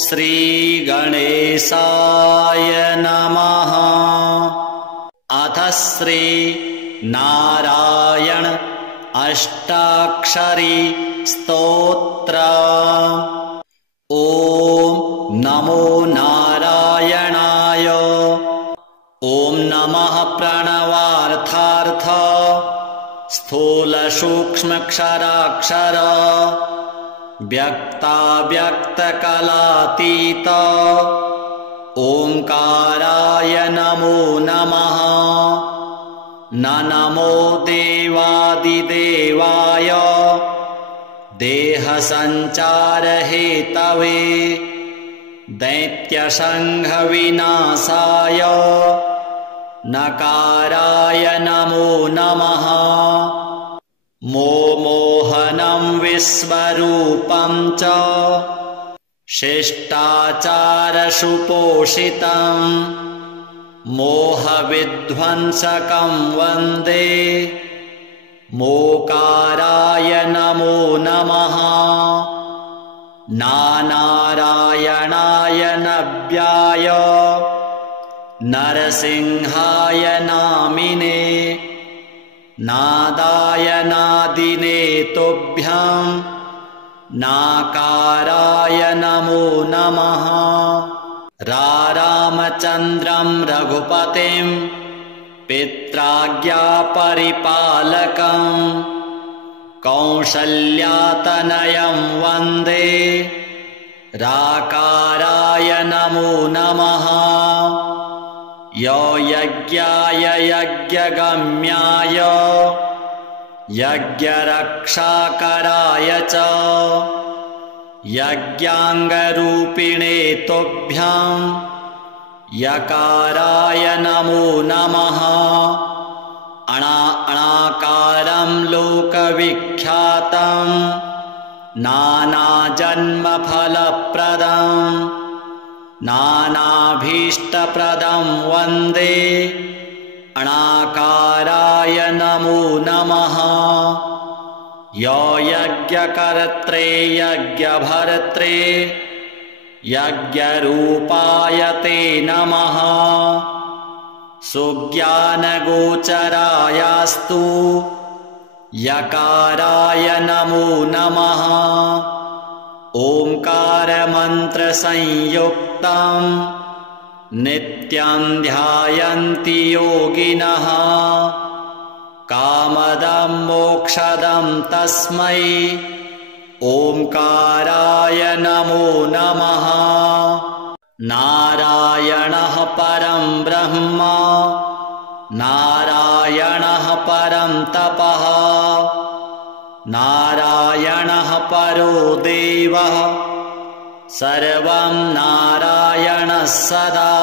श्रीगणेशाय नमः। अथ श्री नारायण अष्टाक्षरी स्तोत्र। ॐ नमो नारायणाय। ॐ नमः प्रणवार्थार्थ स्थूलसूक्ष्मक्षराक्षर व्यक्ताव्यक्तकलातीत ओंकाराय नमो नमः। न नमो देवादिदेवाय देहसञ्चारहेतवे दैत्यसङ्घविनाशाय नकाराय नमो नमः। मोहनं विश्वरूपं च शिष्टाचारसुपोषितं मोहविध्वंसकं वन्दे मोकाराय नमो नमः। नारायणाय नव्याय नरसिंहाय नामिने नादाय नादिने तुभ्यं नाकाराय नमो नमः। रामचन्द्रं रघुपतिं पित्राज्ञापरिपालकं कौसल्यातनयं वन्दे राकाराय नमो नमः। यो यज्ञाय यज्ञगम्याय यज्ञरक्षाकराय च यज्ञाङ्गरूपिणे तुभ्यं यकाराय नमो नमः। अणाकारं लोकविख्यातं नानाजन्मफलप्रदं नानाभीष्टप्रदं वन्दे अणाकाराय नमो नमः। यो यज्ञकर्त्रे यज्ञभर्त्रे यज्ञरूपाय ते नमः। सुज्ञानगोचरायास्तु यकाराय नमो नमः। ओंकारमन्त्रसंयुक्तं नित्यं ध्यायन्ति योगिनः कामदं मोक्षदं तस्मै ओंकाराय नमो नमः। नारायणः परं ब्रह्म नारायणः परं तपः नारायणः परो देवः सर्वं नारायणः सदा।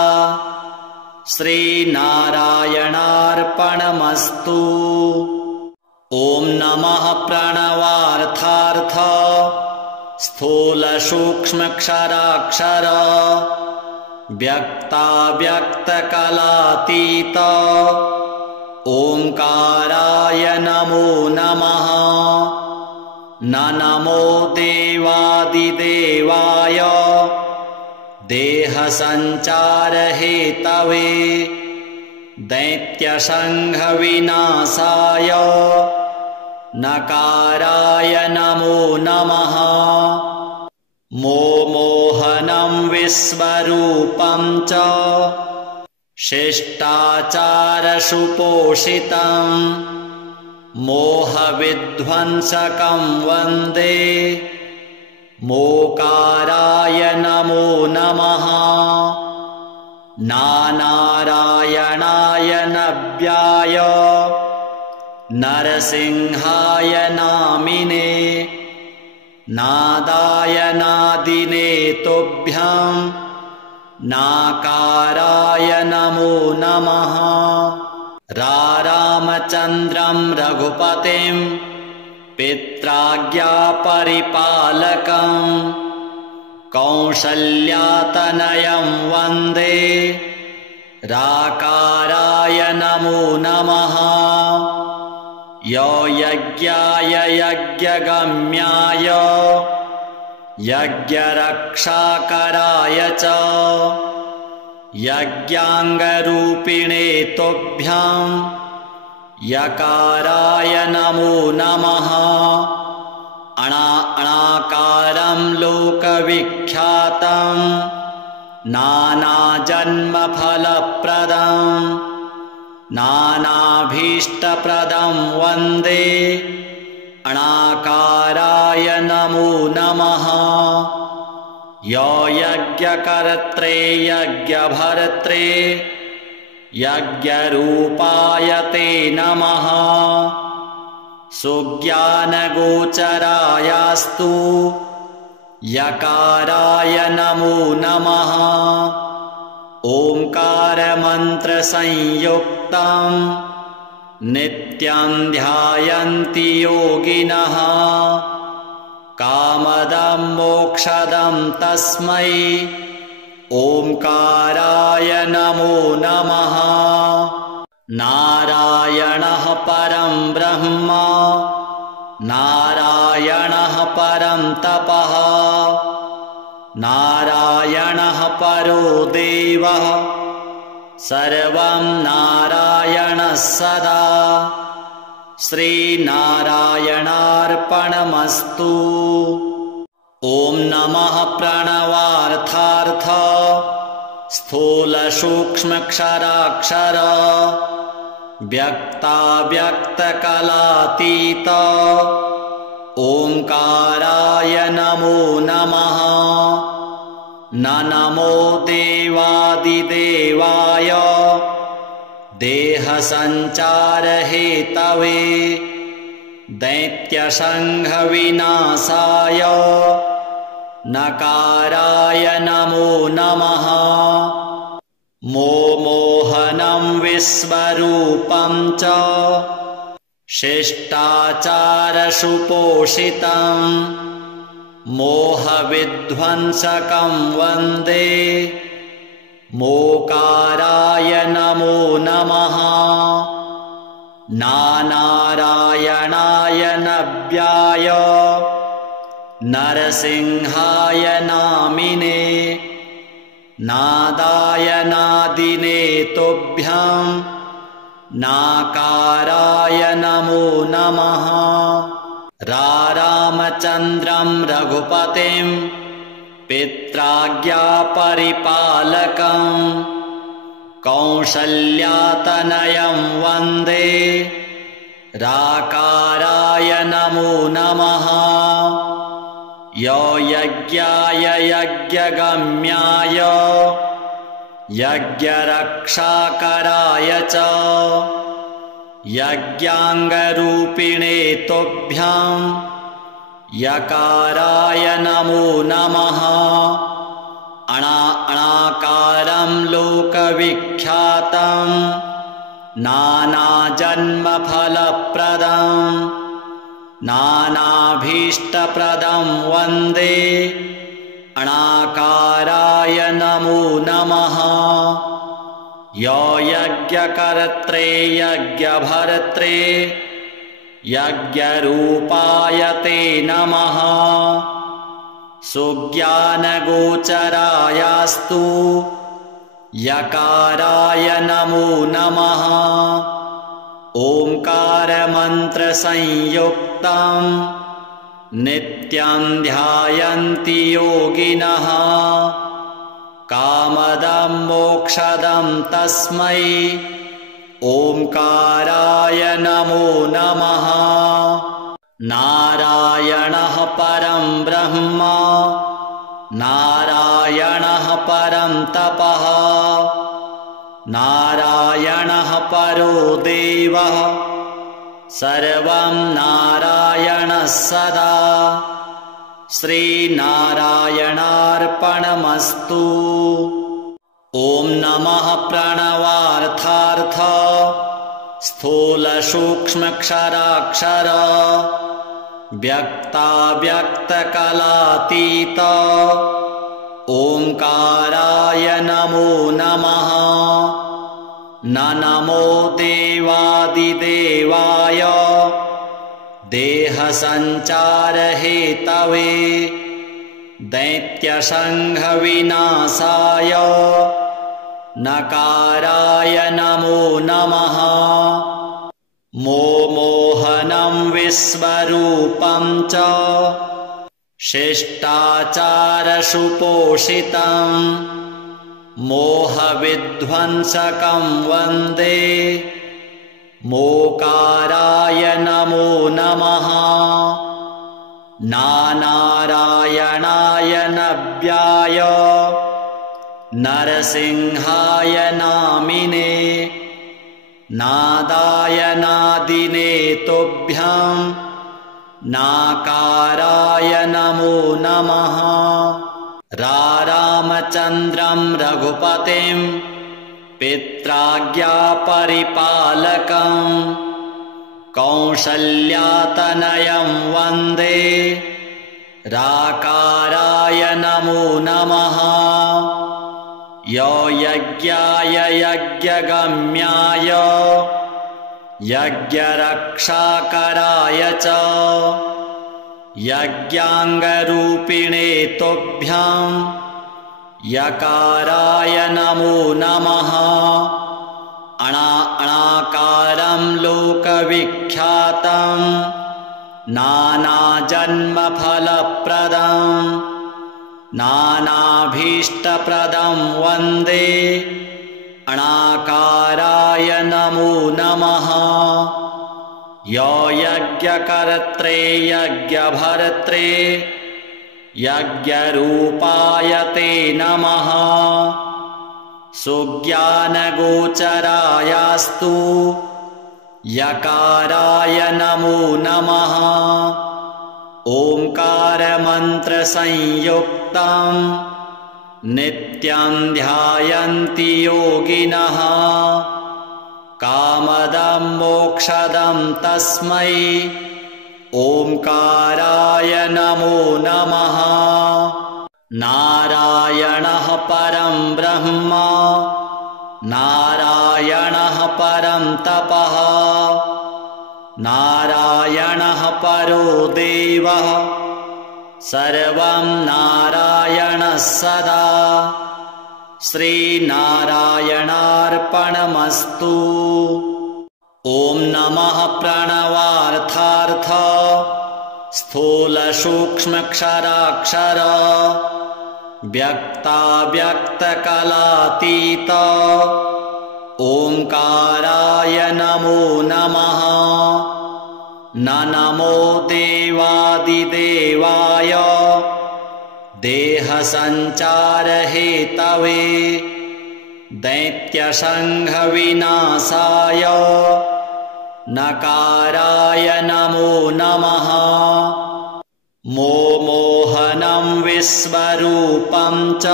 श्रीनारायणार्पणमस्तु। ॐ नमः प्रणवार्थार्थ स्थूलसूक्ष्मक्षराक्षर व्यक्ताव्यक्तकलातीत ओंकाराय नमो नमः। न नमो देवादिदेवाय देहसञ्चारहेतवे दैत्यसङ्घविनाशाय नकाराय नमो नमः। मोहनं विश्वरूपं च शिष्टाचारसुपोषितं मोहविध्वंसकं वन्दे मोकाराय नमो नमः। नारायणाय नव्याय नरसिंहाय नामिने नादाय नादिने तुभ्यं नाकाराय नमो नमः। रामचन्द्रं रघुपतिं पित्राज्ञापरिपालकं कौसल्यातनयं वन्दे राकाराय नमो नमः। यो यज्ञाय यज्ञगम्याय यज्ञरक्षाकराय च यज्ञाङ्गरूपिणे तुभ्यां यकाराय नमो नमः। अणाकारं लोकविख्यातं नानाजन्मफलप्रदं नानाभीष्टप्रदं वन्दे अणाकाराय नमो नमः। यो यज्ञकर्त्रे यज्ञभर्त्रे यज्ञरूपाय ते नमः। सुज्ञानगोचरायास्तु यकाराय नमो नमः। ओंकारमन्त्रसंयुक्तं नित्यं ध्यायन्ति योगिनः कामदं मोक्षदं तस्मै ओंकाराय नमो नमः। नारायणः परं ब्रह्म नारायणः परं तपः नारायणः परो देवः सर्वं नारायणः सदा। श्रीनारायणार्पणमस्तु। ॐ नमः प्रणवार्थार्थ स्थूलसूक्ष्मक्षराक्षर व्यक्ताव्यक्तकलातीत ओंकाराय नमो नमः। न नमो देवादिदेवाय देहसञ्चारहेतवे दैत्यसङ्घविनाशाय नकाराय नमो नमः। मोहनं विश्वरूपं च शिष्टाचारसुपोषितं मोहविध्वंसकं वन्दे मोकाराय नमो नमः। नारायणाय नव्याय नरसिंहाय नामिने नादाय नादिने तुभ्यां नाकाराय नमो नमः। रामचन्द्रं रघुपतिं पित्राज्ञापरिपालकं कौसल्यातनयं वन्दे राकाराय नमो नमः। यो यज्ञाय यज्ञगम्याय यज्ञरक्षाकराय च यज्ञाङ्गरूपिणे तुभ्यां यकाराय नमो नमः। अणाकारं लोकविख्यातं नानाजन्मफलप्रदं नानाभीष्टप्रदं वन्दे अणाकाराय नमो नमः। यो यज्ञकर्त्रे यज्ञभर्त्रे यज्ञरूपाय ते नमः। सुज्ञानगोचरायास्तु यकाराय नमो नमः। ओंकारमन्त्रसंयुक्तं नित्यं ध्यायन्ति योगिनः कामदं मोक्षदं तस्मै ओंकाराय नमो नमः। नारायणः परं ब्रह्म नारायणः परं तपः नारायणः परो देवः सर्वं नारायणः सदा। श्रीनारायणार्पणमस्तु। ॐ नमः प्रणवार्थार्थ स्थूलसूक्ष्मक्षराक्षर व्यक्ताव्यक्तकलातीत ओंकाराय नमो नमः। न नमो देवादिदेवाय देहसञ्चारहेतवे दैत्यसङ्घविनाशाय नकाराय नमो नमः। मोहनं विश्वरूपं च शिष्टाचारसुपोषितं मोहविध्वंसकं वन्दे मोकाराय नमो नमः। नारायणाय नव्याय नरसिंहाय नामिने नादाय नादिने तुभ्यं नाकाराय नमो नमः। रामचन्द्रं रघुपतिं पित्राज्ञापरिपालकं कौसल्यातनयं वन्दे राकाराय नमो नमः। यज्ञाय यज्ञगम्याय यज्ञरक्षाकराय च यज्ञाङ्गरूपिणे तुभ्यं यकाराय नमो नमः। अणाकारं लोकविख्यातं नानाजन्मफलप्रदं नानाभीष्टप्रदं वन्दे अणाकाराय नमो नमः। यज्ञकर्त्रे यज्ञभर्त्रे यज्ञरूपाय ते नमः। सुज्ञानगोचरायास्तु यकाराय नमो नमः। ओंकारमन्त्रसंयुक्तं नित्यं ध्यायन्ति योगिनः कामदं मोक्षदं तस्मै ओंकाराय नमो नमः। नारायणः परं ब्रह्म नारायणः परं तपः नारायणः परो देवः सर्वं नारायणः सदा। श्रीनारायणार्पणमस्तु। ॐ नमः प्रणवार्थार्थ स्थूलसूक्ष्मक्षराक्षर व्यक्ताव्यक्तकलातीत ओंकाराय नमो नमः। न नमो देवादिदेवाय देहसञ्चारहेतवे दैत्यसङ्घविनाशाय नकाराय नमो नमः। मोहनं विश्वरूपं च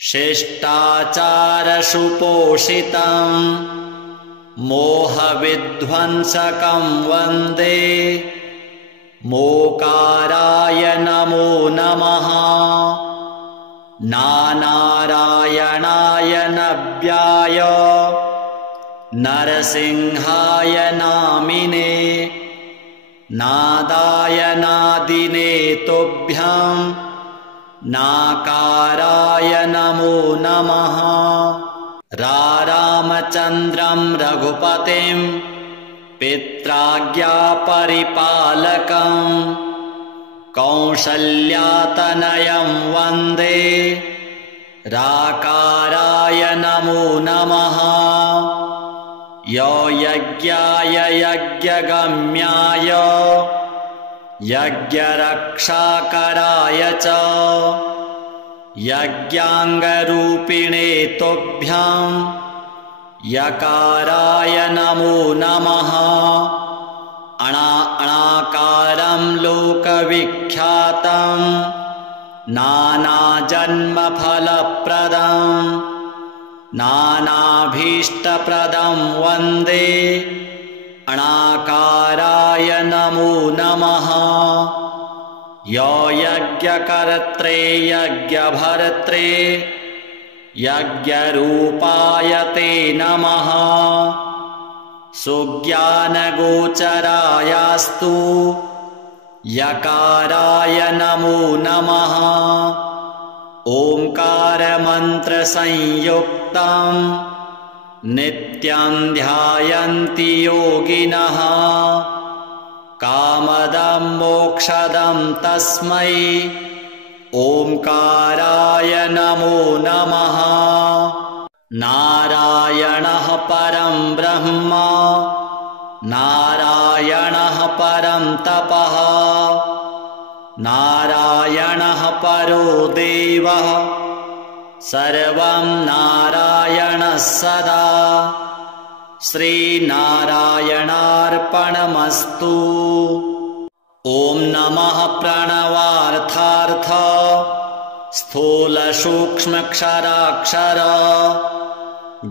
शिष्टाचारसुपोषितं मोहविध्वंसकं वन्दे मोकाराय नमो नमः। नारायणाय नव्याय नरसिंहाय नामिने नादाय नादिने तुभ्यं नाकाराय नमो नमः। रामचन्द्रं रघुपतिं पित्राज्ञापरिपालकं कौसल्यातनयं वन्दे राकाराय नमो नमः। यज्ञाय यज्ञगम्याय यज्ञरक्षाकराय च यज्ञाङ्गरूपिणे तुभ्यं यकाराय नमो नमः। अणाकारं लोकविख्यातं नानाजन्मफलप्रदं नानाभीष्टप्रदं वन्दे अणाकाराय नमो नमः। यज्ञकर्त्रे यज्ञभर्त्रे यज्ञरूपाय ते नमः। सुज्ञानगोचरायास्तु यकाराय नमो नमः। ओंकारमन्त्रसंयुक्तं नित्यं ध्यायन्ति योगिनः। कामदं मोक्षदं तस्मै ओंकाराय नमो नमः। नारायणः परं ब्रह्म नारायणः परं तपः नारायणः परो देवः सर्वं नारायणः सदा। श्रीनारायणार्पणमस्तु। ॐ नमः प्रणवार्थार्थ स्थूलसूक्ष्मक्षराक्षर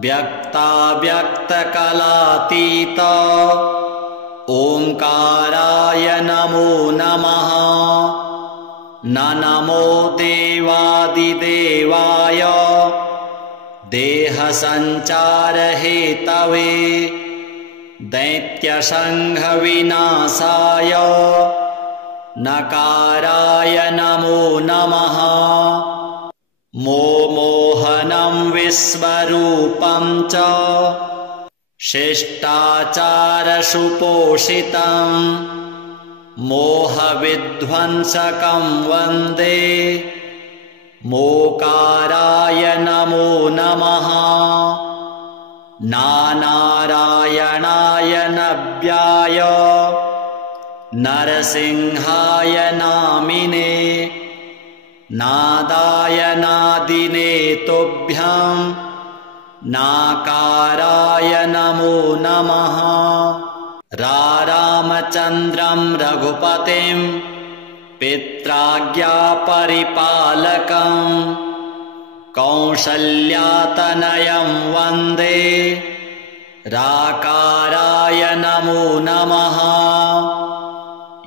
व्यक्ताव्यक्तकलातीत ओंकाराय नमो नमः। न नमो देवादिदेवाय देहसञ्चारहेतवे दैत्यसङ्घविनाशाय नकाराय नमो नमः। मोहनं विश्वरूपं च शिष्टाचारसुपोषितं मोहविध्वंसकं वन्दे मोकाराय नमो नमः। नारायणाय नव्याय नरसिंहाय नामिने नादाय नादिने तुभ्यं नाकाराय नमो नमः। रामचन्द्रं रघुपतिं पित्राज्ञापरिपालकं कौसल्यातनयं वन्दे राकाराय नमो नमः।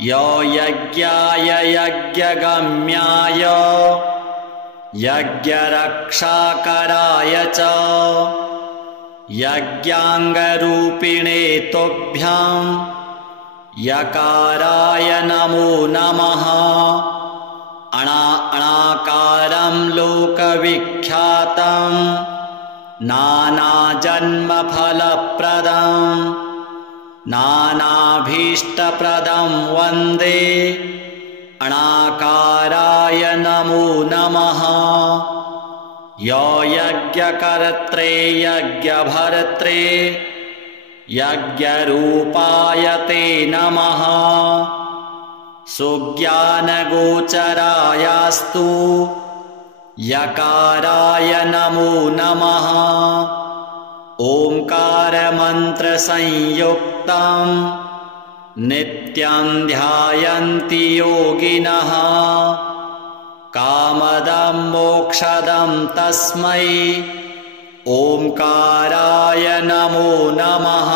यज्ञाय यज्ञगम्याय यज्ञरक्षाकराय च यज्ञाङ्गरूपिणे तुभ्यं यकाराय नमो नमः। अणाकारं लोकविख्यातं नानाजन्मफलप्रदं नानाभीष्टप्रदं वन्दे अणाकाराय नमो नमः। यज्ञकर्त्रे यज्ञभर्त्रे यज्ञरूपाय ते नमः। सुज्ञानगोचरायास्तु यकाराय नमो नमः। ओंकारमन्त्रसंयुक्तं नित्यं ध्यायन्ति योगिनः। कामदं मोक्षदं तस्मै ओंकाराय नमो नमः।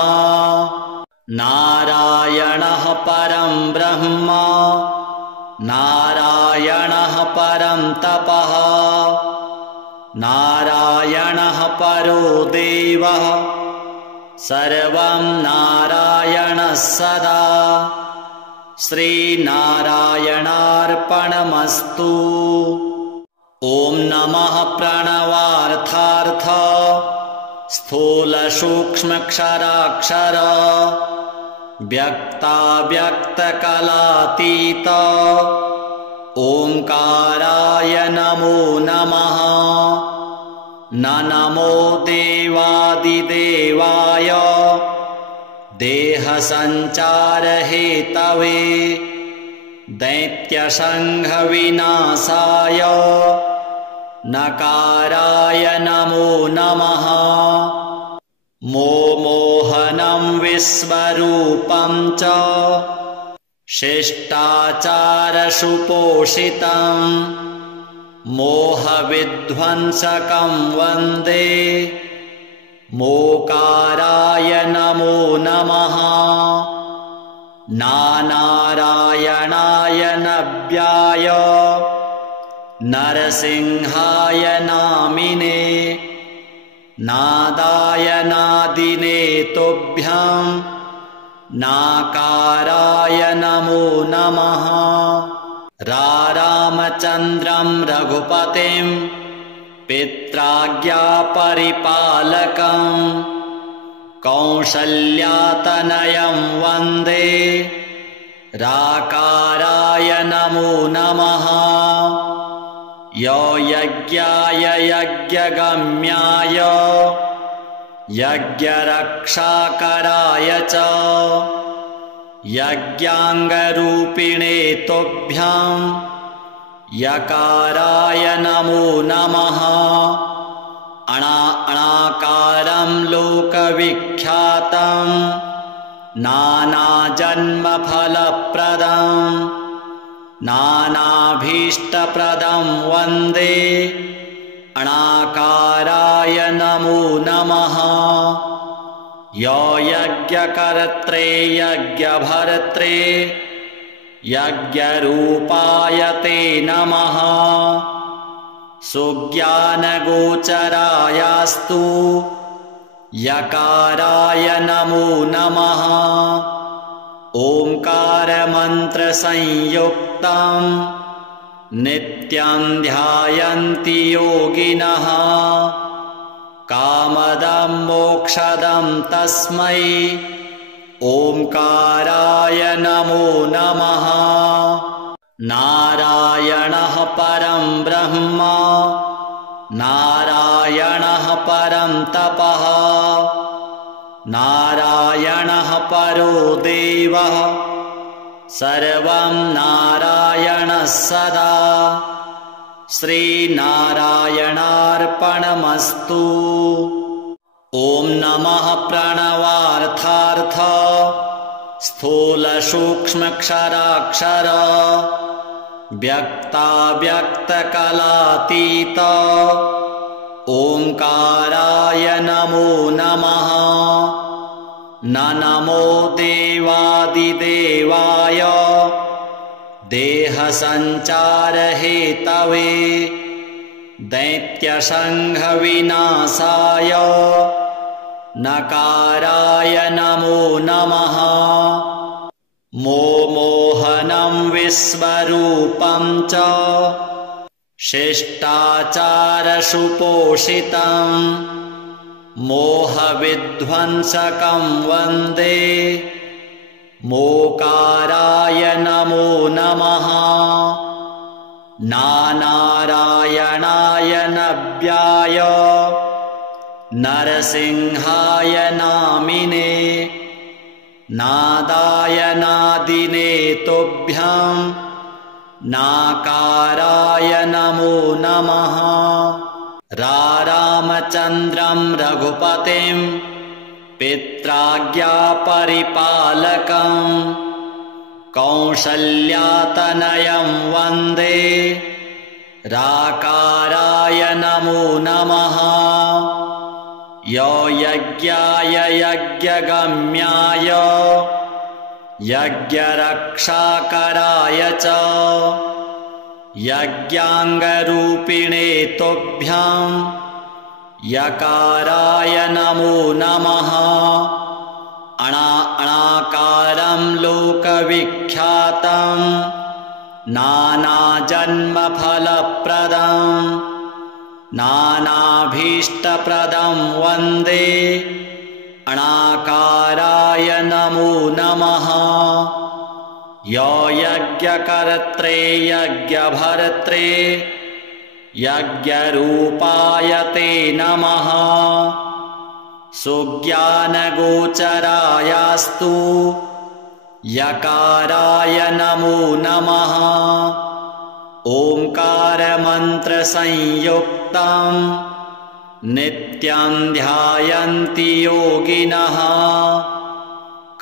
नारायणः परं ब्रह्म नारायणः परं तपः नारायणः परो देवः सर्वं नारायणः सदा। श्रीनारायणार्पणमस्तु। ॐ नमः प्रणवार्थार्थ स्थूलसूक्ष्मक्षराक्षर व्यक्ताव्यक्तकलातीत ओंकाराय नमो नमः। न नमो देवादिदेवाय देहसञ्चारहेतवे दैत्यसङ्घविनाशाय नकाराय नमो नमः। मोहनं विश्वरूपं च शिष्टाचारसुपोषितं मोहविध्वंसकं वन्दे मोकाराय नमो नमः। नारायणाय नव्याय नरसिंहाय नामिने नादाय नादिने तुभ्यं नाकाराय नमो नमः। रामचन्द्रं रघुपतिं पित्राज्ञापरिपालकं कौसल्यातनयं वन्दे राकाराय नमो नमः। यो यज्ञाय यज्ञगम्याय यज्ञरक्षाकराय च यज्ञाङ्गरूपिणे तुभ्यं यकाराय नमो नमः। अणाकारं लोकविख्यातं नानाजन्मफलप्रदं नानाभीष्टप्रदं वन्दे अणाकाराय नमो नमः। यो यज्ञकर्त्रे यज्ञभर्त्रे यज्ञरूपाय ते नमः। सुज्ञानगोचरायास्तु यकाराय नमो नमः। ओंकारमन्त्रसंयुक्तं नित्यं ध्यायन्ति योगिनः कामदं मोक्षदं तस्मै ओंकाराय नमो नमः। नारायणः परं ब्रह्म नारायणः परं तपः नारायणः परो देवः सर्वं नारायणः सदा। श्रीनारायणार्पणमस्तु। ॐ नमः प्रणवार्थार्थ स्थूलसूक्ष्मक्षराक्षर व्यक्ताव्यक्तकलातीत ओंकाराय नमो नमः। न नमो देवादिदेवाय देहसञ्चारहेतवे दैत्यसङ्घविनाशाय नकाराय नमो नमः। मोहनं विश्वरूपं च शिष्टाचारसुपोषितं मोहविध्वंसकं वन्दे मोकाराय नमो नमः। नारायणाय नव्याय नरसिंहाय नामिने नादाय नादिने तुभ्यं नाकाराय नमो नमः। रामचन्द्रं रघुपतिं पित्राज्ञापरिपालकं कौसल्यातनयं वन्दे राकाराय नमो नमः। यो यज्ञाय यज्ञगम्याय यज्ञरक्षाकराय च यज्ञाङ्गरूपिणे तुभ्यं यकाराय नमो नमः। अणाकारं लोकविख्यातं नानाजन्मफलप्रदं नानाभीष्टप्रदं वन्दे अणाकाराय नमो नमः। यो यज्ञकर्त्रे यज्ञभर्त्रे यज्ञरूपाय ते नमः। सुज्ञानगोचरायास्तु यकाराय नमो नमः। ओंकारमन्त्रसंयुक्तं नित्यं ध्यायन्ति योगिनः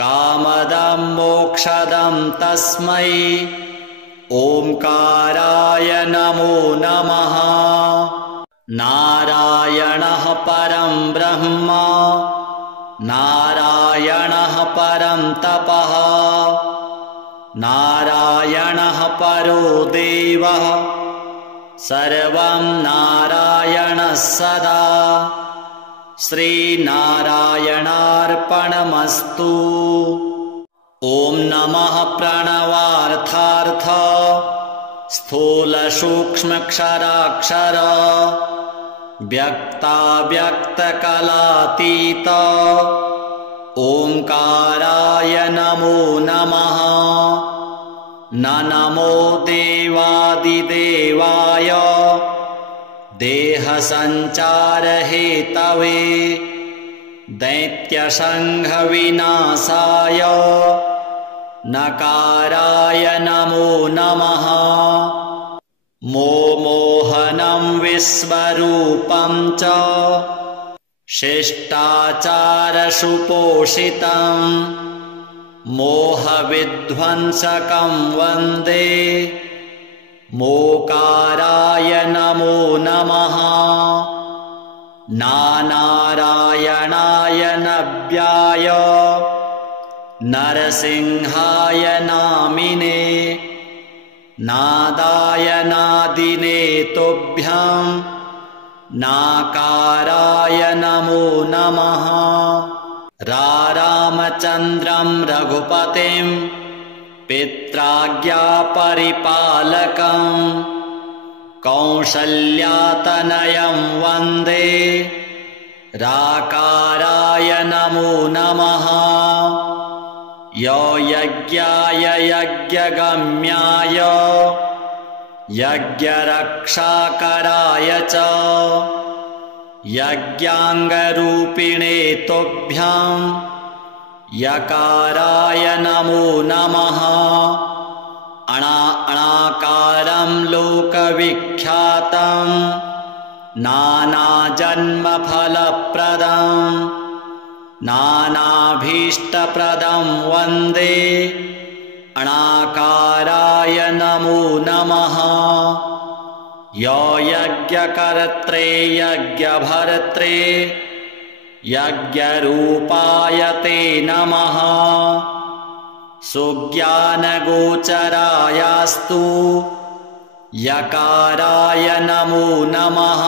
कामदं मोक्षदं तस्मै ओंकाराय नमो नमः। नारायणः परं ब्रह्म नारायणः परं तपः नारायणः परो देवः सर्वं नारायणः सदा। श्रीनारायणार्पणमस्तु। ॐ नमः प्रणवार्थार्थ स्थूलसूक्ष्मक्षराक्षर व्यक्ताव्यक्तकलातीत ओंकाराय नमो नमः। न नमो देवादिदेवाय देहसञ्चारहेतवे दैत्यसङ्घविनाशाय नकाराय नमो नमः। मोहनं विश्वरूपं च शिष्टाचारसुपोषितं मोहविध्वंसकं वन्दे मोकाराय नमो नमः। नारायणाय नव्याय नरसिंहाय नामिने नादाय नादिने तुभ्यं नाकाराय नमो नमः। रामचन्द्रं रघुपतिं पित्राज्ञापरिपालकं कौसल्यातनयं वन्दे राकाराय नमो नमः। यो यज्ञाय यज्ञगम्याय यज्ञरक्षाकराय च यज्ञाङ्गरूपिणे तुभ्यं यकाराय नमो नमः। अणाकारं लोकविख्यातं नानाजन्मफलप्रदं नानाभीष्टप्रदं वन्दे अणाकाराय नमो नमः। यो यज्ञकर्त्रे यज्ञभर्त्रे यज्ञरूपाय ते नमः। सुज्ञानगोचरायास्तु यकाराय नमो नमः।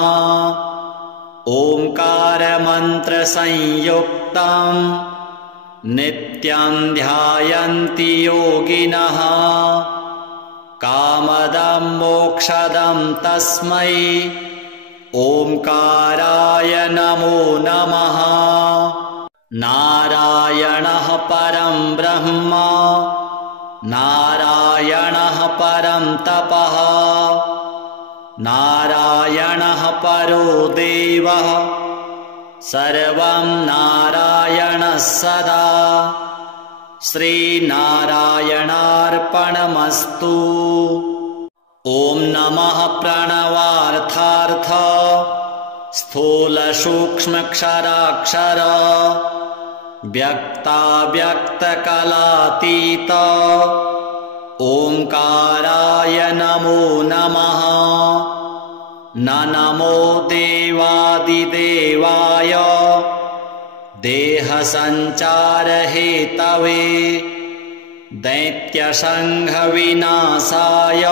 ओंकारमन्त्रसंयुक्तं नित्यं ध्यायन्ति योगिनः कामदं मोक्षदं तस्मै ओंकाराय नमो नमः। नारायणः परं ब्रह्म नारायणः परं तपः नारायणः परो देवः सर्वं नारायणः सदा। श्रीनारायणार्पणमस्तु। ॐ नमः प्रणवार्थार्थ स्थूलसूक्ष्मक्षराक्षर व्यक्ताव्यक्तकलातीत ओंकाराय नमो नमः। न नमो देवादिदेवाय देहसञ्चारहेतवे दैत्यसङ्घविनाशाय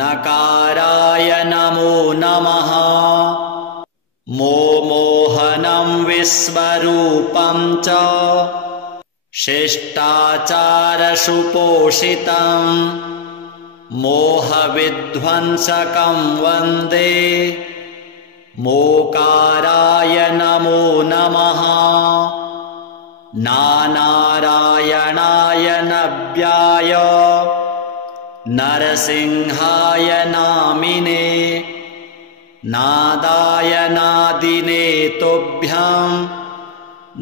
नकाराय नमो नमः। मोहनं विश्वरूपं च शिष्टाचारसुपोषितं मोहविध्वंसकं वन्दे मोकाराय नमो नमः। नारायणाय नव्याय नरसिंहाय नामिने नादाय नादिने तुभ्यं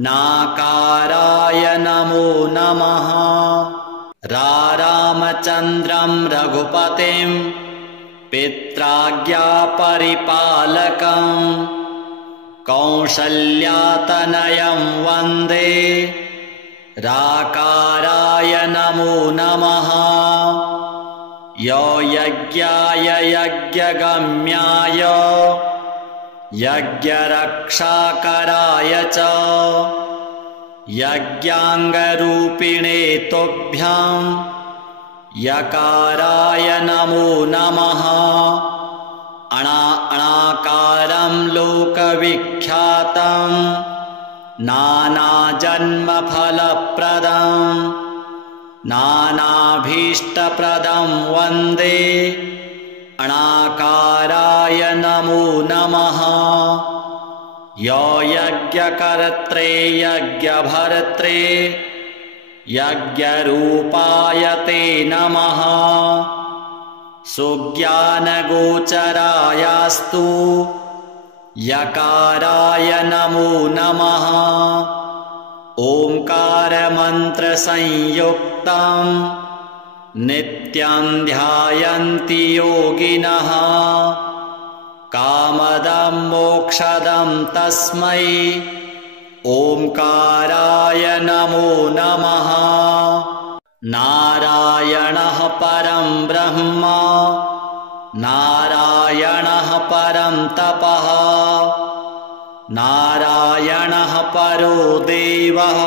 नाकाराय नमो नमः। रामचन्द्रं रघुपतिं पित्राज्ञापरिपालकं कौसल्यातनयं वन्दे राकाराय नमो नमः। यो यज्ञाय यज्ञगम्याय यज्ञरक्षाकराय च यज्ञाङ्गरूपिणे तुभ्यं यकाराय नमो नमः। अणाकारं लोकविख्यातं नानाजन्मफलप्रदं नानाभीष्टप्रदं वन्दे अणाकाराय नमो नमः। यो यज्ञकर्त्रे यज्ञभर्त्रे यज्ञरूपाय ते नमः। सुज्ञानगोचरायास्तु यकाराय नमो नमः। ओंकारमन्त्रसंयुक्तं नित्यं ध्यायन्ति योगिनः। कामदं मोक्षदं तस्मै ओंकाराय नमो नमः। नारायणः परं ब्रह्म नारायणः परं तपः नारायणः परो देवः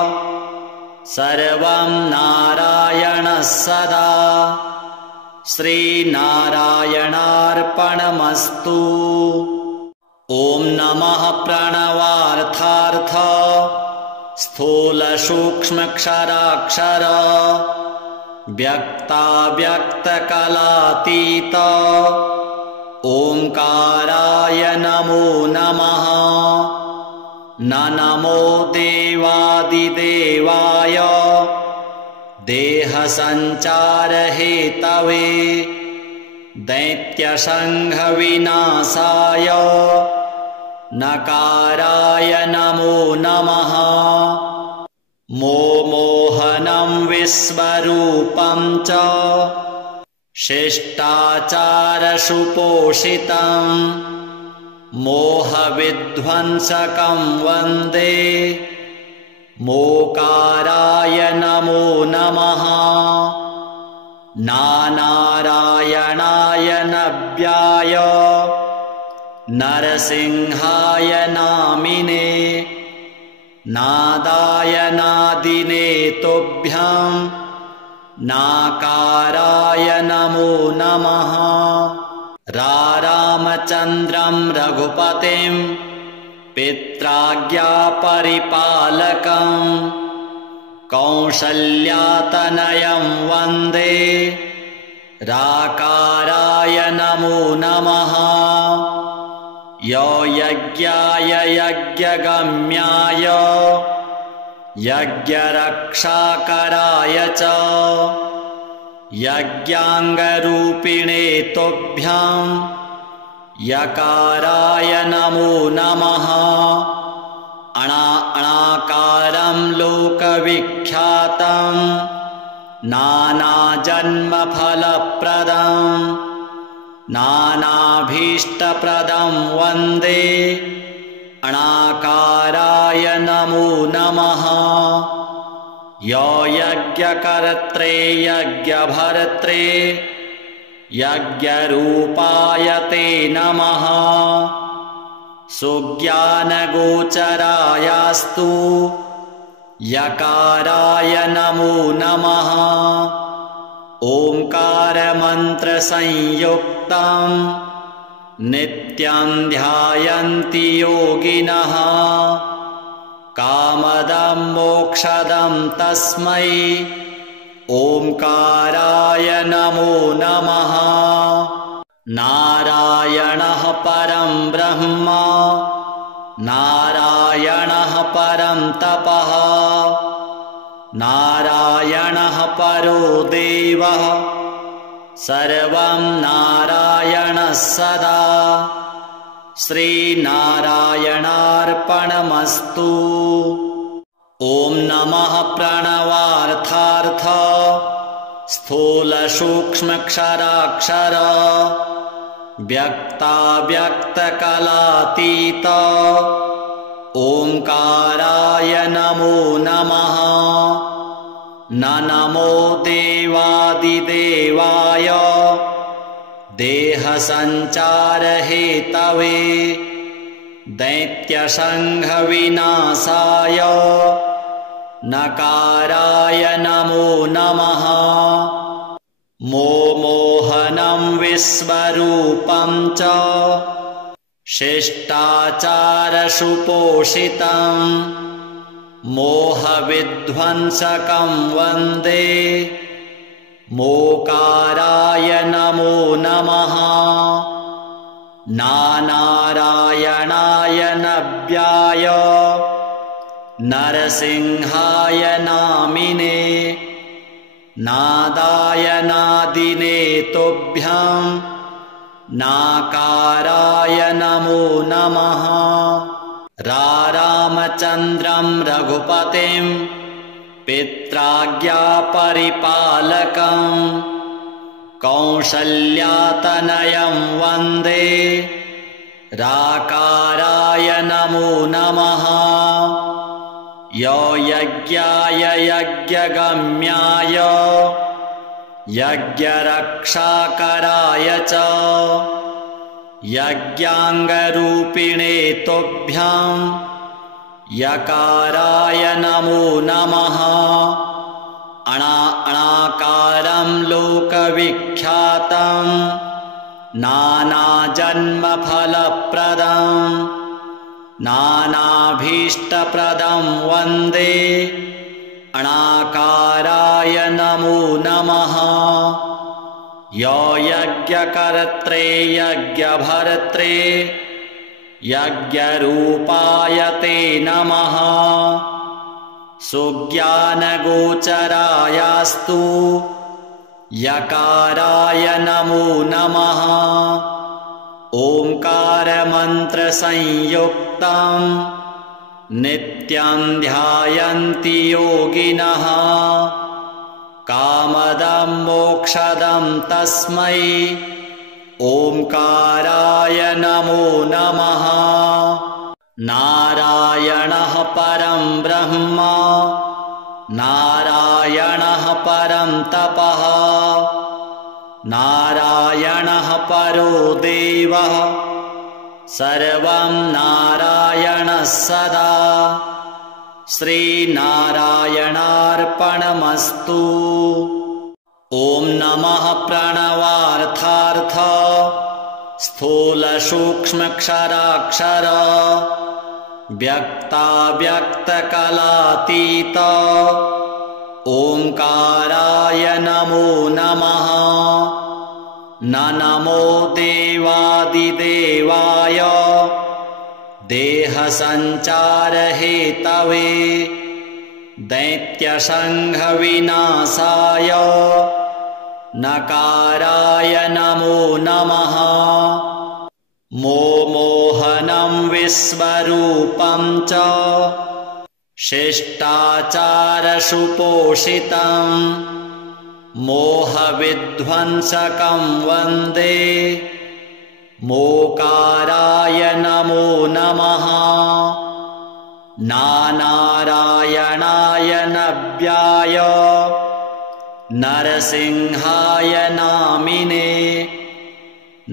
सर्वं नारायणः सदा। श्रीनारायणार्पणमस्तु। ॐ नमः प्रणवार्थार्थ स्थूलसूक्ष्मक्षराक्षर व्यक्ताव्यक्तकलातीत ओंकाराय नमो नमः। न नमो देवादिदेवाय देहसञ्चारहेतवे दैत्यसङ्घविनाशाय नकाराय नमो नमः। मोहनं विश्वरूपं च शिष्टाचारसुपोषितं मोहविध्वंसकं वन्दे मोकाराय नमो नमः। नारायणाय नव्याय नरसिंहाय नामिने नादाय नादिने तुभ्यं नाकाराय नमो नमः। रामचन्द्रं रघुपतिं पित्राज्ञापरिपालकं कौसल्यातनयं वन्दे राकाराय नमो नमः। यो यज्ञाय यज्ञगम्याय यज्ञरक्षाकराय च यज्ञाङ्गरूपिणे तुभ्यं यकाराय नमो नमः। अणाकारं लोकविख्यातं नानाजन्मफलप्रदं नानाभीष्टप्रदं वन्दे अणाकाराय नमो नमः। यो यज्ञकर्त्रे यज्ञभर्त्रे यज्ञरूपाय ते नमः। सुज्ञानगोचरायास्तु यकाराय नमो नमः। ओंकारमन्त्रसंयुक्तं नित्यं ध्यायन्ति योगिनः। कामदं मोक्षदं तस्मै ओंकाराय नमो नमः। नारायणः परं ब्रह्म नारायणः परं तपः नारायणः परो देवः सर्वं नारायणः सदा। श्रीनारायणार्पणमस्तु। ॐ नमः प्रणवार्थार्थ स्थूलसूक्ष्मक्षराक्षर व्यक्ताव्यक्तकलातीत ओंकाराय नमो नमः। न नमो देवादिदेवाय देहसञ्चारहेतवे दैत्यसङ्घविनाशाय नकाराय नमो नमः। मोहनं विश्वरूपं च शिष्टाचारसुपोषितं मोहविध्वंसकं वन्दे मोकाराय नमो नमः नानारायणाय नव्याय नरसिंहाय नामिने नादाय नादिने तुभ्यं नाकाराय नमो नमः रामचन्द्रं रघुपतिं पित्राज्ञापरिपालकं कौसल्यातनयं वन्दे राकाराय नमो नमः यो यज्ञाय यज्ञगम्याय यज्ञरक्षाकराय च यज्ञाङ्गरूपिणे तुभ्यं यकाराय नमो नमः अणाकारं लोकविख्यातं नानाजन्मफलप्रदं नानाभीष्टप्रदं वन्दे अणाकाराय नमो नमः यो यज्ञकर्त्रे यज्ञभर्त्रे यज्ञरूपाय ते नमः सुज्ञानगोचरायास्तु यकाराय नमो नमः ओंकारमन्त्रसंयुक्तं नित्यं ध्यायन्ति योगिनः कामदं मोक्षदं तस्मै ओंकाराय नमो नमः नारायणः परं ब्रह्म नारायणः परं तपः नारायणः परो देवः सर्वं नारायणः सदा श्रीनारायणार्पणमस्तु ॐ नमः प्रणवार्थार्थ स्थूलसूक्ष्मक्षराक्षर व्यक्ताव्यक्तकलातीत ओंकाराय नमो नमः न नमो देवादिदेवाय देहसञ्चारहेतवे दैत्यसङ्घविनाशाय नकाराय नमो नमः मोहनं विश्वरूपं च शिष्टाचारसुपोषितं मोहविध्वंसकं वन्दे मोकाराय नमो नमः नानारायणाय नव्याय नरसिंहाय नामिने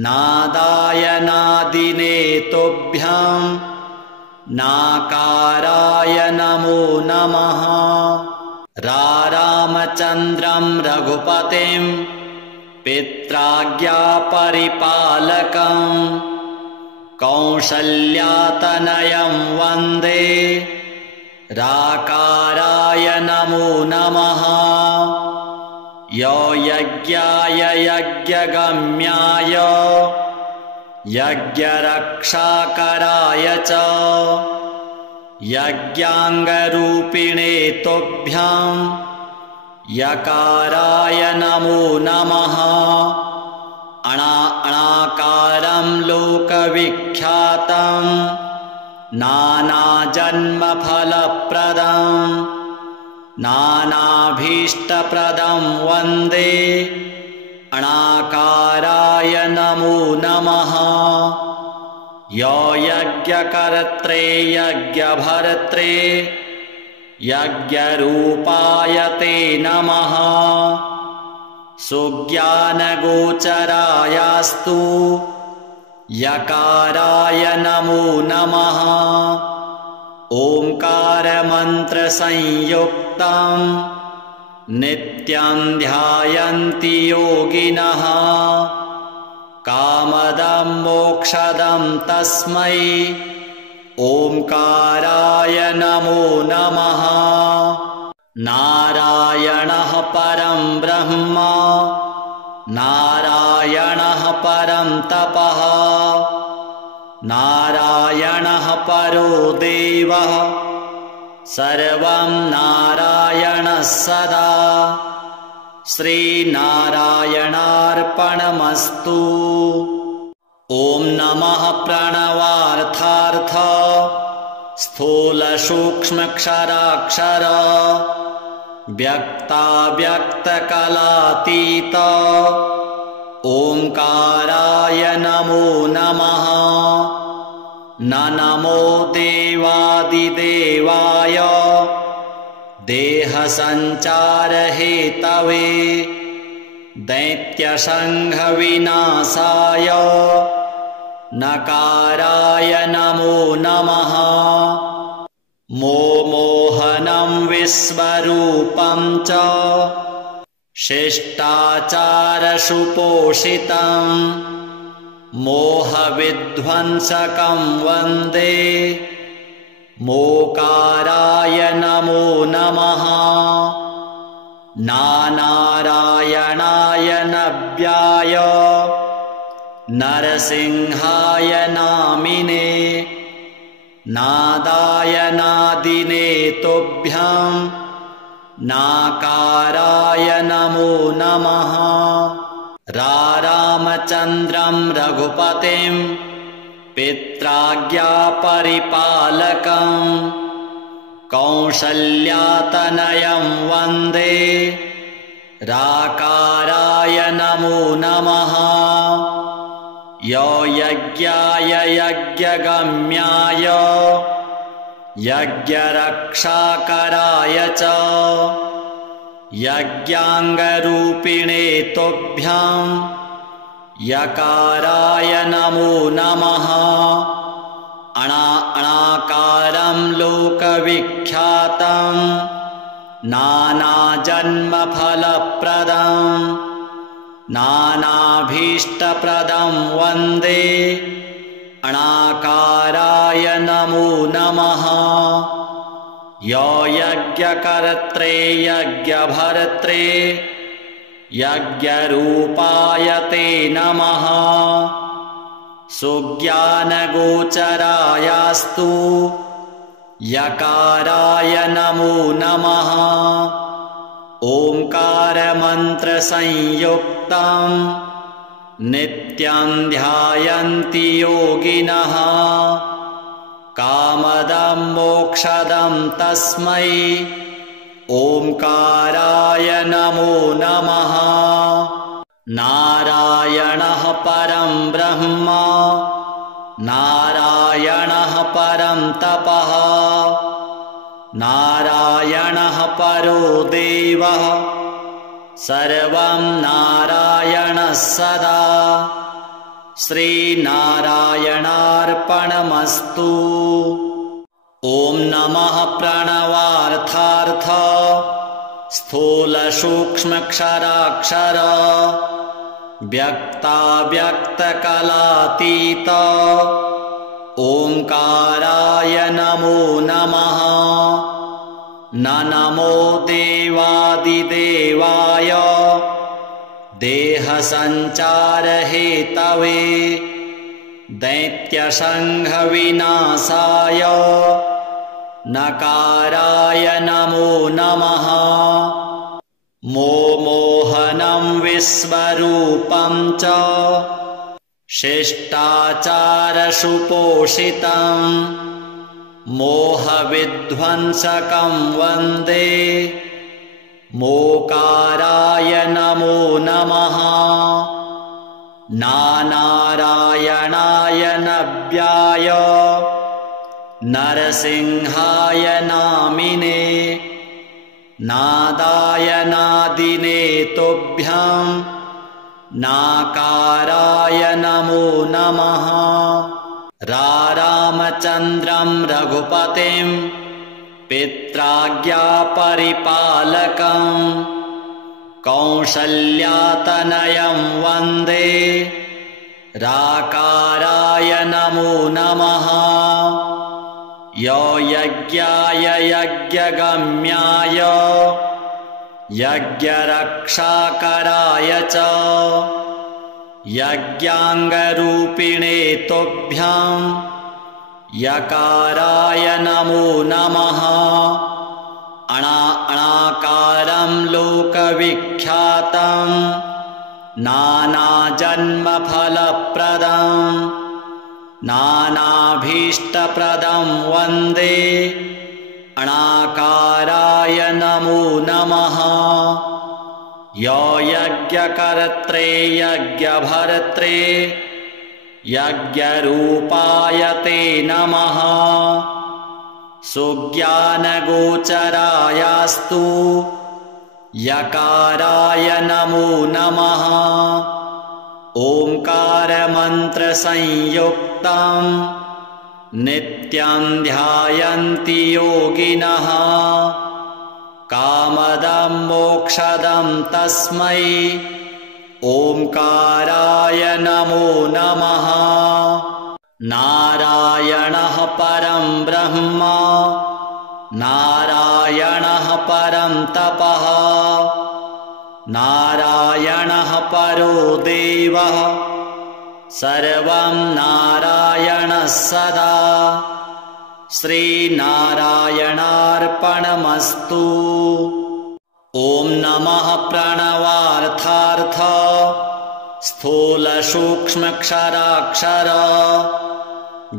नादाय नादिने तुभ्यं नाकाराय नमो नमः रामचन्द्रं रघुपतिं पित्राज्ञापरिपालकं कौसल्यातनयं वन्दे राकाराय नमो नमः यो यज्ञाय यज्ञगम्याय यज्ञरक्षाकराय च यज्ञाङ्गरूपिणे तुभ्यं यकाराय नमो नमः अणाकारं लोकविख्यातं नानाजन्मफलप्रदं नानाभीष्टप्रदं वन्दे अणाकाराय नमो नमः यो यज्ञकर्त्रे यज्ञभर्त्रे यज्ञरूपाय ते नमः सुज्ञानगोचरायास्तु यकाराय नमो नमः ओंकारमन्त्रसंयुक्तं नित्यं ध्यायन्ति योगिनः कामदं मोक्षदं तस्मै ओंकाराय नमो नमः। नारायणः परं ब्रह्म नारायणः परं तपः नारायणः परो देवः सर्वं नारायणः सदा। श्रीनारायणार्पणमस्तु। ॐ नमः प्रणवार्थार्थ स्थूलसूक्ष्मक्षराक्षर व्यक्ताव्यक्तकलातीत ओंकाराय नमो नमः। न नमो देवादिदेवाय देहसञ्चारहेतवे दैत्यसङ्घविनाशाय नकाराय नमो नमः। मोहनं विश्वरूपं च शिष्टाचारसुपोषितं मोहविध्वंसकं वन्दे मोकाराय नमो नमः। नारायणाय नव्याय नरसिंहाय नामिने नादाय नादिने तुभ्यं नाकाराय नमो नमः। रामचन्द्रं रघुपतिं पित्राज्ञापरिपालकं कौसल्यातनयं वन्दे राकाराय नमो नमः। यज्ञाय यज्ञगम्याय यज्ञरक्षाकराय च यज्ञाङ्गरूपिणे तुभ्यं यकाराय नमो नमः। अणाकारं लोकविख्यातं नानाजन्मफलप्रदं नानाभीष्टप्रदं वन्दे अणाकाराय नमो नमः। यज्ञकर्त्रे यज्ञभर्त्रे यज्ञरूपाय ते नमः। सुज्ञानगोचरायास्तु यकाराय नमो नमः। ओंकारमन्त्रसंयुक्तं नित्यं ध्यायन्ति योगिनः कामदं मोक्षदं तस्मै ओंकाराय नमो नमः। नारायणः परं ब्रह्म नारायणः परं तपः नारायणः परो देवः सर्वं नारायणः सदा। श्रीनारायणार्पणमस्तु। ॐ नमः प्रणवार्थार्थ स्थूलसूक्ष्मक्षराक्षर व्यक्ताव्यक्तकलातीत ओंकाराय नमो नमः। न नमो देवादिदेवाय देहसञ्चारहेतवे दैत्यसङ्घविनाशाय नकाराय नमो नमः। मोहनं विश्वरूपं च शिष्टाचारसुपोषितं मोहविध्वंसकं वन्दे मोकाराय नमो नमः। नारायणाय नव्याय नरसिंहाय नामिने नादाय नादिने तुभ्यं नाकाराय नमो नमः। रामचन्द्रं रघुपतिं पित्राज्ञापरिपालकं कौसल्यातनयं वन्दे राकाराय नमो नमः। यो यज्ञाय यज्ञगम्याय यज्ञरक्षाकराय च यज्ञाङ्गरूपिणे तुभ्यां यकाराय नमो नमः। अणाकारं लोकविख्यातं नानाजन्मफलप्रदं नानाभीष्टप्रदं वन्दे अणाकाराय नमो नमः। यो यज्ञकर्त्रे यज्ञभर्त्रे यज्ञरूपाय ते नमः। सुज्ञानगोचरायास्तु यकाराय नमो नमः। ओंकारमन्त्रसंयुक्तं नित्यं ध्यायन्ति योगिनः कामदं मोक्षदं तस्मै ओंकाराय नमो नमः। नारायणः परं ब्रह्म नारायणः परं तपः नारायणः परो देवः सर्वं नारायणः सदा। श्रीनारायणार्पणमस्तु। ॐ नमः प्रणवार्थार्थ स्थूलसूक्ष्मक्षराक्षर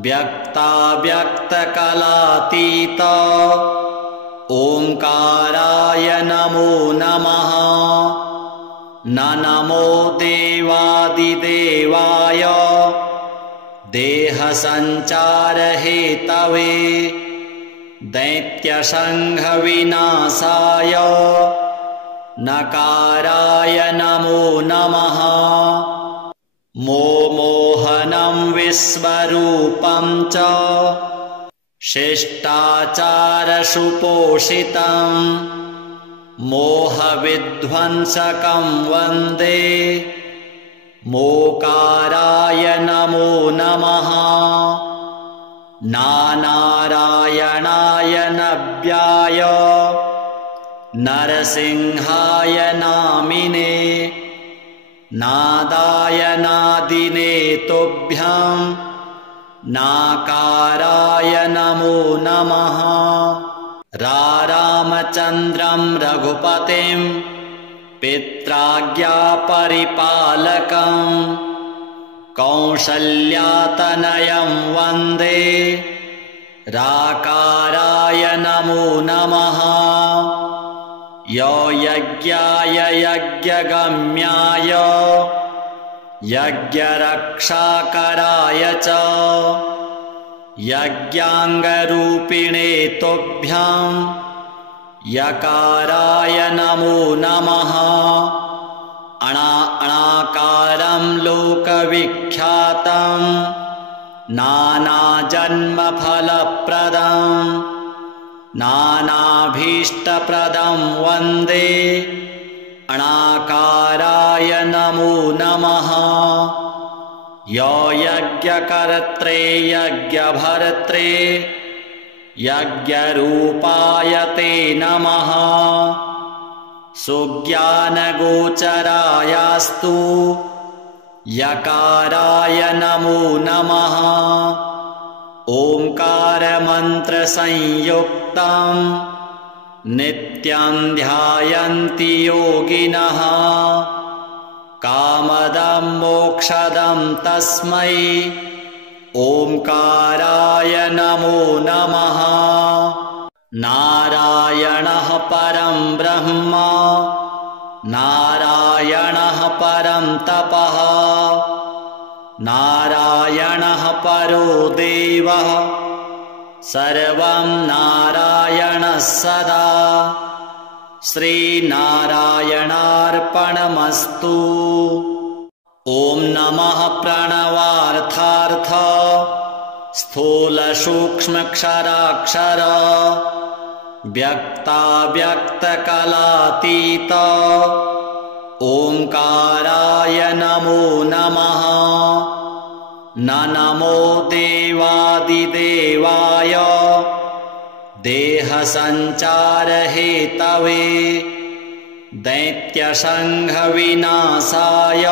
व्यक्ताव्यक्तकलातीत ओंकाराय नमो नमः। न नमो देवादिदेवाय देहसञ्चारहेतवे दैत्यसङ्घविनाशाय नकाराय नमो नमः। मोहनं विश्वरूपं च शिष्टाचारसुपोषितं मोहविध्वंसकं वन्दे मोकाराय नमो नमः। नारायणाय नव्याय नरसिंहाय नामिने नादाय नादिने तुभ्यां नाकाराय नमो नमः। रामचन्द्रं रघुपतिं पित्राज्ञापरिपालकं कौसल्यातनयं वन्दे राकाराय नमो नमः। यो यज्ञाय यज्ञगम्याय यज्ञरक्षाकराय च यज्ञाङ्गरूपिणे तुभ्यां यकाराय नमो नमः। अणाकारं लोकविख्यातं नानाजन्मफलप्रदं नानाभीष्टप्रदं वन्दे अणाकाराय नमो नमः। यो यज्ञकर्त्रे यज्ञभर्त्रे यज्ञरूपाय ते नमः। सुज्ञानगोचरायास्तु यकाराय नमो नमः। ओंकारमन्त्रसंयुक्तं नित्यं ध्यायन्ति योगिनः कामदं मोक्षदं तस्मै ओंकाराय नमो नमः। नारायणः परं ब्रह्म नारायणः परं तपः नारायणः परो देवः सर्वं नारायणः सदा। श्रीनारायणार्पणमस्तु। ॐ नमः प्रणवार्थार्थ स्थूलसूक्ष्मक्षराक्षर व्यक्ताव्यक्तकलातीत ओंकाराय नमो नमः। न नमो देवादिदेवाय देहसञ्चारहेतवे दैत्यसङ्घविनाशाय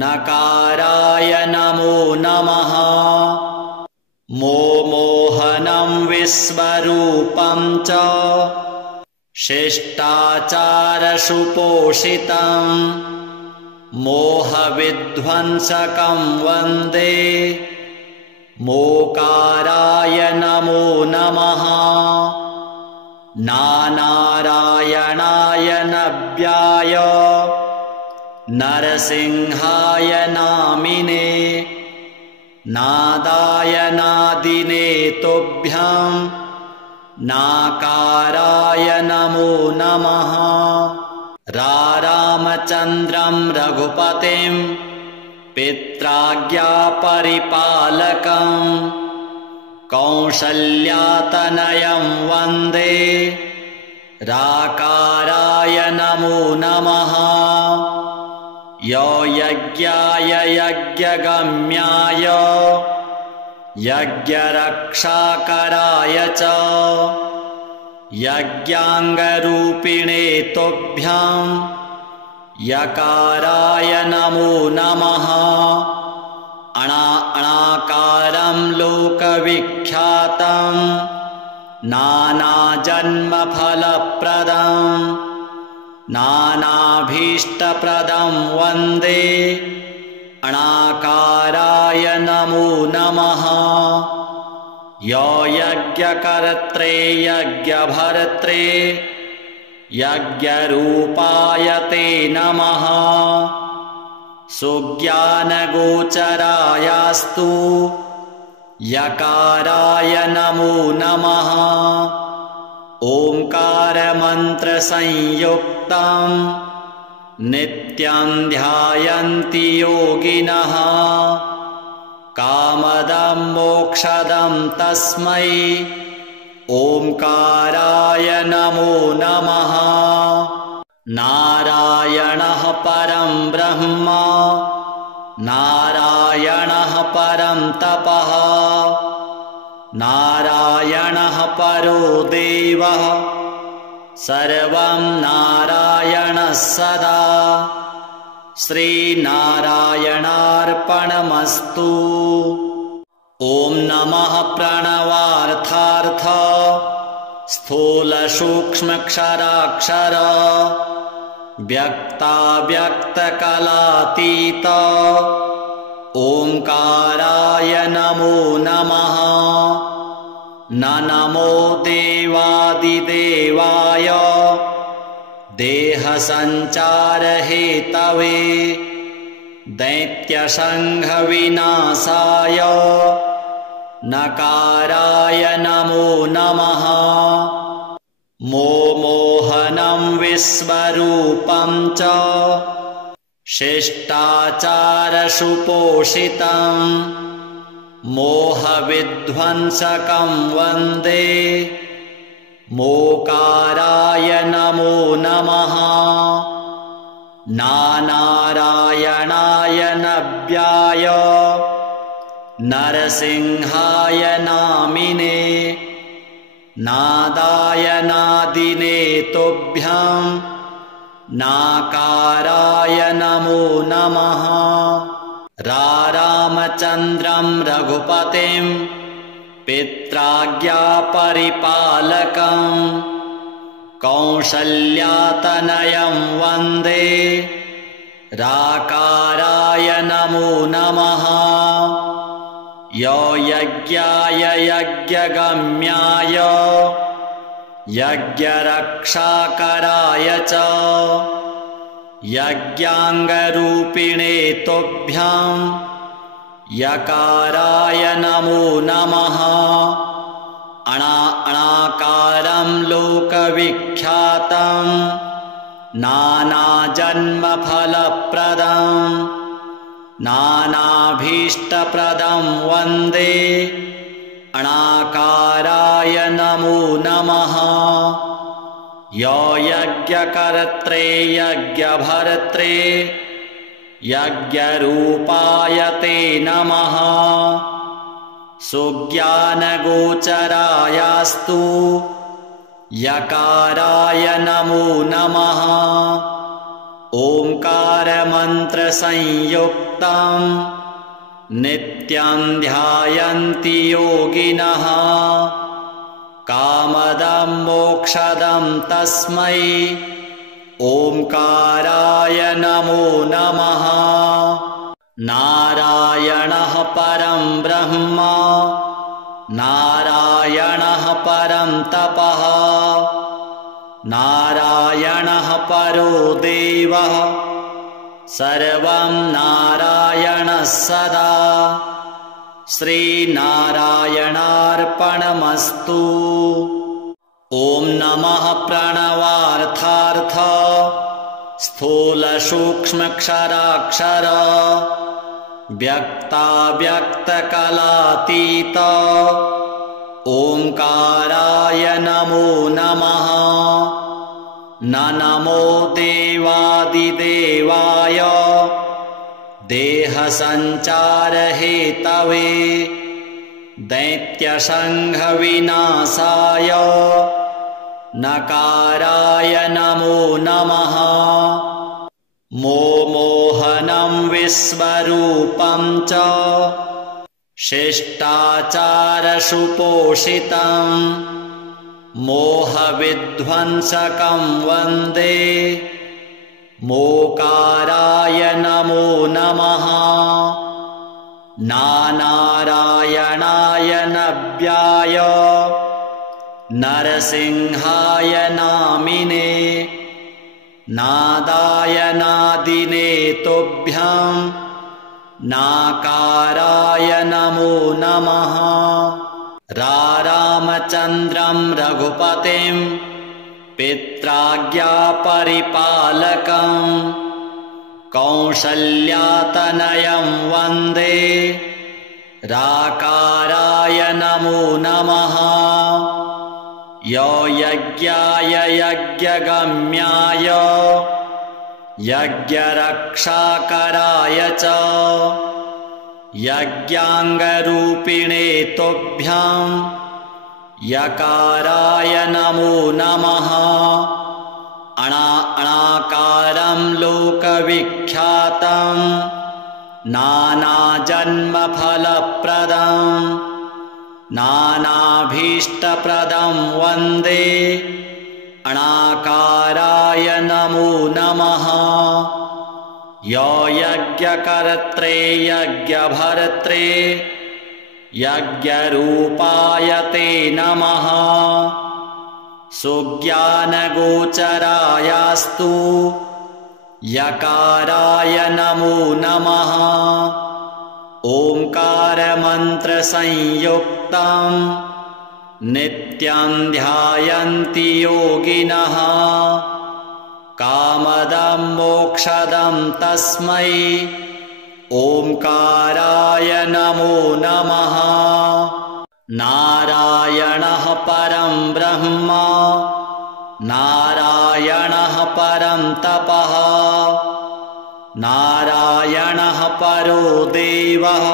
नकाराय नमो नमः। मोहनं विश्वरूपं च शिष्टाचारसुपोषितं मोहविध्वंसकं वन्दे मोकाराय नमो नमः। नारायणाय नव्याय नरसिंहाय नामिने नादाय नादिने तुभ्यं नाकाराय नमो नमः। रामचन्द्रं रघुपतिं पित्राज्ञापरिपालकं कौसल्यातनयं वन्दे राकाराय नमो नमः। यो यज्ञाय यज्ञगम्याय यज्ञरक्षाकराय च यज्ञाङ्गरूपिणे तुभ्यं यकाराय नमो नमः। अणाकारं लोकविख्यातं नानाजन्मफलप्रदं नानाभीष्टप्रदं वन्दे अणाकाराय नमो नमः। यो यज्ञकर्त्रे यज्ञभर्त्रे यज्ञरूपाय ते नमः। सुज्ञानगोचरायास्तु यकाराय नमो नमः। ओंकारमन्त्रसंयुक्तं नित्यं ध्यायन्ति योगिनः कामदं मोक्षदं तस्मै ओंकाराय नमो नमः। नारायणः परं ब्रह्म नारायणः परं तपः नारायणः परो देवः सर्वं नारायणः सदा। श्रीनारायणार्पणमस्तु। ॐ नमः प्रणवार्थार्थ स्थूलसूक्ष्मक्षराक्षर व्यक्ताव्यक्तकलातीत ओंकाराय नमो नमः। न नमो देवादिदेवाय देहसञ्चारहेतवे दैत्यसङ्घविनाशाय नकाराय नमो नमः। मोहनं विश्वरूपं च शिष्टाचारसुपोषितं मोहविध्वंसकं वन्दे मोकाराय नमो नमः। नारायणाय नव्याय नरसिंहाय नामिने नादाय नादिने तुभ्यं नाकाराय नमो नमः। रामचन्द्रं रघुपतिं पित्राज्ञापरिपालकं कौसल्यातनयं वन्दे राकाराय नमो नमः। यो यज्ञाय यज्ञगम्याय यज्ञरक्षाकराय च यज्ञाङ्गरूपिणे तुभ्यं यकाराय नमो नमः। अणाकारं लोकविख्यातं नानाजन्मफलप्रदं नानाभीष्टप्रदं वन्दे अणाकाराय नमो नमः। यो यज्ञकर्त्रे यज्ञभर्त्रे यज्ञरूपाय ते नमः सुज्ञानगोचरायास्तु यकाराय नमो नमः ओंकारमन्त्रसंयुक्तं नित्यं ध्यायन्ति योगिनः कामदं मोक्षदं तस्मै ओंकाराय नमो नमः नारायणः परं ब्रह्म नारायणः परं तपः नारायणः परो देवः सर्वं नारायणः सदा श्रीनारायणार्पणमस्तु। ॐ नमः प्रणवार्थार्थ स्थूलसूक्ष्मक्षराक्षर व्यक्ताव्यक्तकलातीत ओंकाराय नमो नमः न नमो देवादिदेवाय देहसञ्चारहेतवे दैत्यसङ्घविनाशाय नकाराय नमो नमः मोहनं विश्वरूपं च शिष्टाचारसुपोषितं मोहविध्वंसकं वन्दे मोकाराय नमो नमः नारायणाय नव्याय नरसिंहाय नामिने नादाय नादिने तुभ्यं नाकाराय नमो नमः रामचन्द्रं रघुपतिं पित्राज्ञापरिपालकं कौसल्यातनयं वन्दे राकाराय नमो नमः यो यज्ञाय यज्ञगम्याय यज्ञरक्षाकराय च यज्ञाङ्गरूपिणे तुभ्यं यकाराय नमो नमः अणाकारं लोकविख्यातं नानाजन्मफलप्रदं नानाभीष्टप्रदं वन्दे अणाकाराय नमो नमः यो यज्ञकर्त्रे यज्ञभर्त्रे यज्ञरूपाय ते नमः सुज्ञानगोचरायास्तु यकाराय नमो नमः ओंकारमन्त्रसंयुक्तं नित्यं ध्यायन्ति योगिनः कामदं मोक्षदं तस्मै ओंकाराय नमो नमः नारायणः परं ब्रह्म नारायणः परं तपः नारायणः परो देवः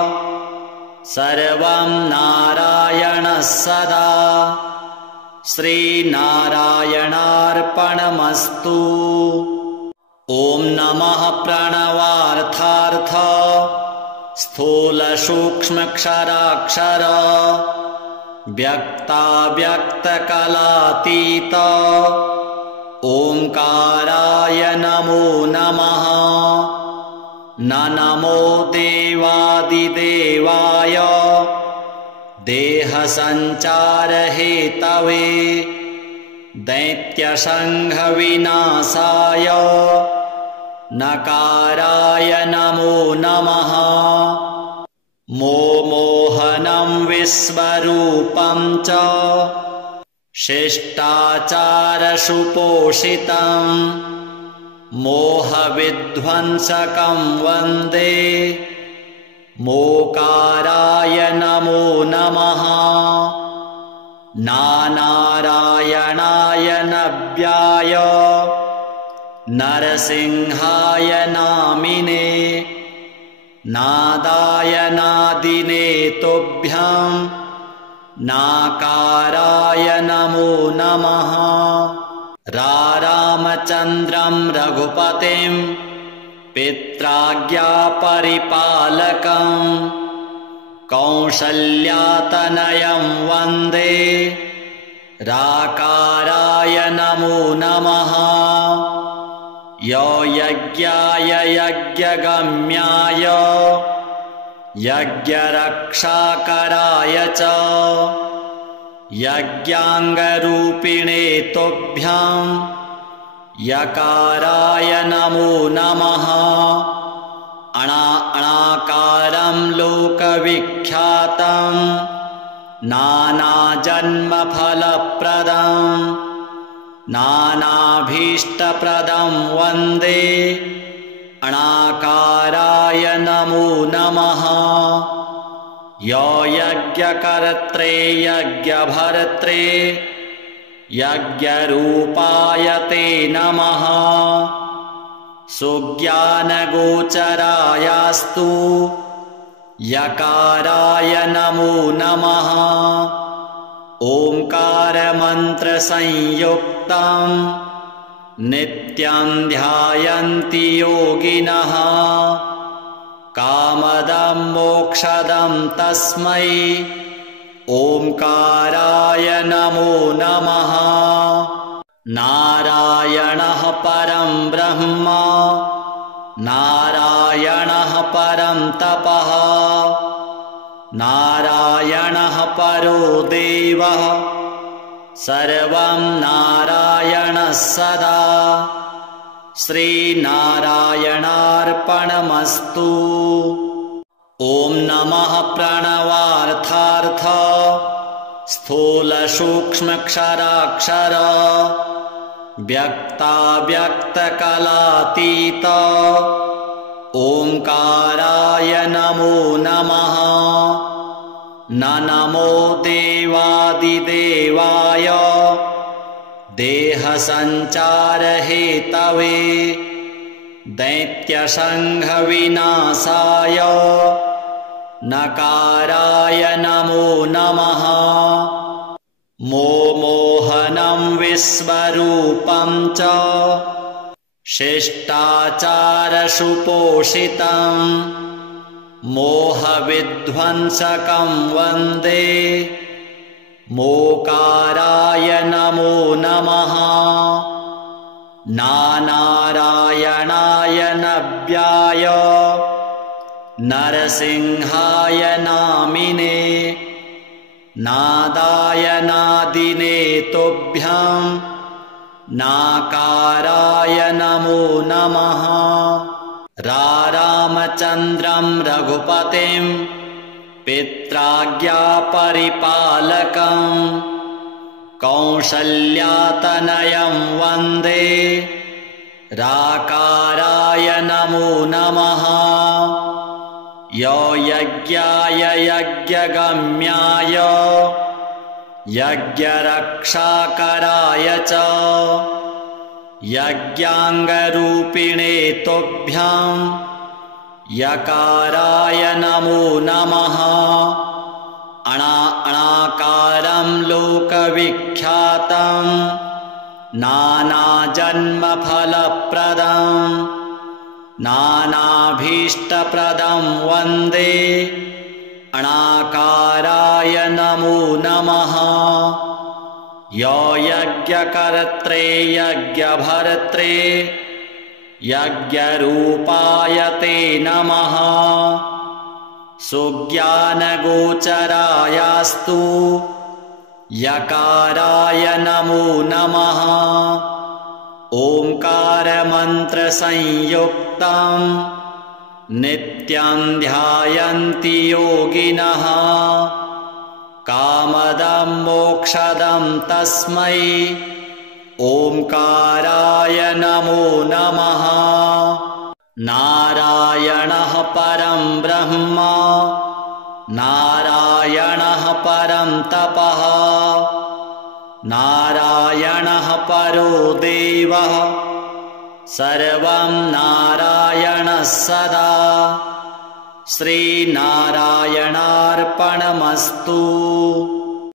सर्वं नारायणः सदा श्रीनारायणार्पणमस्तु। ॐ नमः प्रणवार्थार्थ स्थूलसूक्ष्मक्षराक्षर व्यक्ताव्यक्तकलातीत ओंकाराय नमो नमः न नमो देवादिदेवाय देहसञ्चारहेतवे दैत्यसङ्घविनाशाय नकाराय नमो नमः मोहनं विश्वरूपं च शिष्टाचारसुपोषितं मोहविध्वंसकं वन्दे मोकाराय नमो नमः नारायणाय नव्याय नरसिंहाय नामिने नादाय नादिने तुभ्यां नाकाराय नमो नमः। रामचन्द्रं रघुपतिं पित्राज्ञापरिपालकं कौसल्यातनयं वन्दे राकाराय नमो नमः। यो यज्ञाय यज्ञगम्याय यज्ञरक्षाकराय च यज्ञाङ्गरूपिणे तुभ्यां यकाराय नमो नमः। अणाकारं लोकविख्यातं नानाजन्मफलप्रदं नानाभीष्टप्रदं वन्दे अणाकाराय नमो नमः। यो यज्ञकर्त्रे यज्ञभर्त्रे यज्ञरूपाय ते नमः। सुज्ञानगोचरायास्तु यकाराय नमो नमः। ओंकारमन्त्रसंयुक्तं नित्यं ध्यायन्ति योगिनः कामदं मोक्षदं तस्मै ओंकाराय नमो नमः। नारायणः परं ब्रह्म नारायणः परं तपः नारायणः परो देवः सर्वं नारायणः सदा। श्रीनारायणार्पणमस्तु। ॐ नमः प्रणवार्थार्थ स्थूलसूक्ष्मक्षराक्षर व्यक्ताव्यक्तकलातीत ओंकाराय नमो नमः। न नमो देवादिदेवाय देहसञ्चारहेतवे दैत्यसङ्घविनाशाय नकाराय नमो नमः। मोहनं विश्वरूपं च शिष्टाचारसुपोषितं मोहविध्वंसकं वन्दे मोकाराय नमो नमः। नारायणाय नव्याय नरसिंहाय नामिने नादाय नादिने तुभ्यां नाकाराय नमो नमः। रामचन्द्रं रघुपतिं पित्राज्ञापरिपालकं कौसल्यातनयं वन्दे राकाराय नमो नमः। यो यज्ञाय यज्ञगम्याय यज्ञरक्षाकराय च यज्ञाङ्गरूपिणे तुभ्यां यकाराय नमो नमः। अणाकारं लोकविख्यातं नानाजन्मफलप्रदं नानाभीष्टप्रदं वन्दे अणाकाराय नमो नमः। यो यज्ञकर्त्रे यज्ञभर्त्रे यज्ञरूपाय ते नमः। सुज्ञानगोचरायास्तु यकाराय नमो नमः। ओंकारमन्त्रसंयुक्तं नित्यं ध्यायन्ति योगिनः कामदं मोक्षदं तस्मै ओंकाराय नमो नमः। नारायणः परं ब्रह्म नारायणः परं तपः नारायणः परो देवः सर्वं नारायणः सदा श्रीनारायणार्पणमस्तु।